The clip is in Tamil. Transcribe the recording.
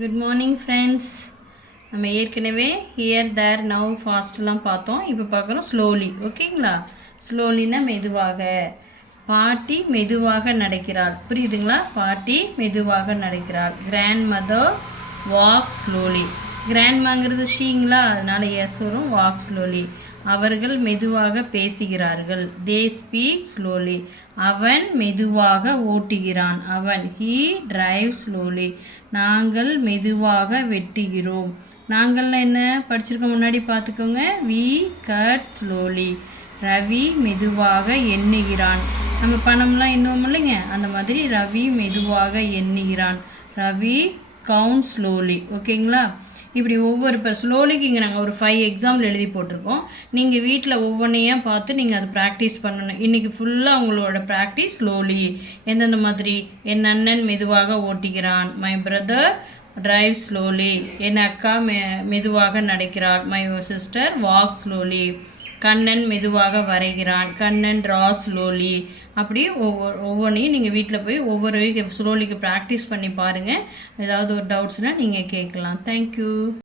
Good morning friends. நம்ம ஏற்கனவே ஹியர் தேர் நவ் ஃபாஸ்ட்லாம் பார்த்தோம். இப்போ பார்க்குறோம் ஸ்லோலி. ஓகேங்களா? ஸ்லோலினா மெதுவாக. பாட்டி மெதுவாக நடக்கிறாள். புரியுதுங்களா? பாட்டி மெதுவாக நடக்கிறாள். Grand mother walk slowly. கிராண்ட்மாங்கிறது ஷீங்களா, அதனால் எஸ் வரும். Walk slowly. அவர்கள் மெதுவாக பேசுகிறார்கள். They speak slowly. அவன் மெதுவாக ஓட்டுகிறான். அவன் ஹீ டிரைவ் ஸ்லோலி. நாங்கள் மெதுவாக வெட்டுகிறோம். நாங்கள்லாம் என்ன படிச்சிருக்கோம் முன்னாடி பார்த்துக்கோங்க. We cut slowly. ரவி மெதுவாக எண்ணுகிறான். நம்ம பணம்லாம் எண்ணுவோம் இல்லைங்க, அந்த மாதிரி ரவி மெதுவாக எண்ணுகிறான். Ravi count slowly. ஓகேங்களா? இப்படி ஒவ்வொரு ஸ்லோலிக்கு இங்கே நாங்கள் ஒரு 5 எக்ஸாம்பிள் எழுதி போட்டிருக்கோம். நீங்கள் வீட்டில் ஒவ்வொன்றையும் பார்த்து நீங்கள் அதை ப்ராக்டிஸ் பண்ணணும். இன்றைக்கி ஃபுல்லாக உங்களோட ப்ராக்டிஸ் ஸ்லோலி. எந்தெந்த மாதிரி? என் அண்ணன் மெதுவாக ஓட்டுகிறான். My brother drive slowly. என் அக்கா மெதுவாக நடக்கிறாள். My sister walk slowly. Kannan மெதுவாக வரைகிறான். Kannan draw slowly. அப்படி ஒவ்வொன்றையும் நீங்கள் வீட்டில் போய் ஒவ்வொரு ஸ்லோலிக்கு ப்ராக்டிஸ் பண்ணி பாருங்கள். ஏதாவது ஒரு டவுட்ஸ்னால் நீங்கள் கேட்கலாம். தேங்க்யூ.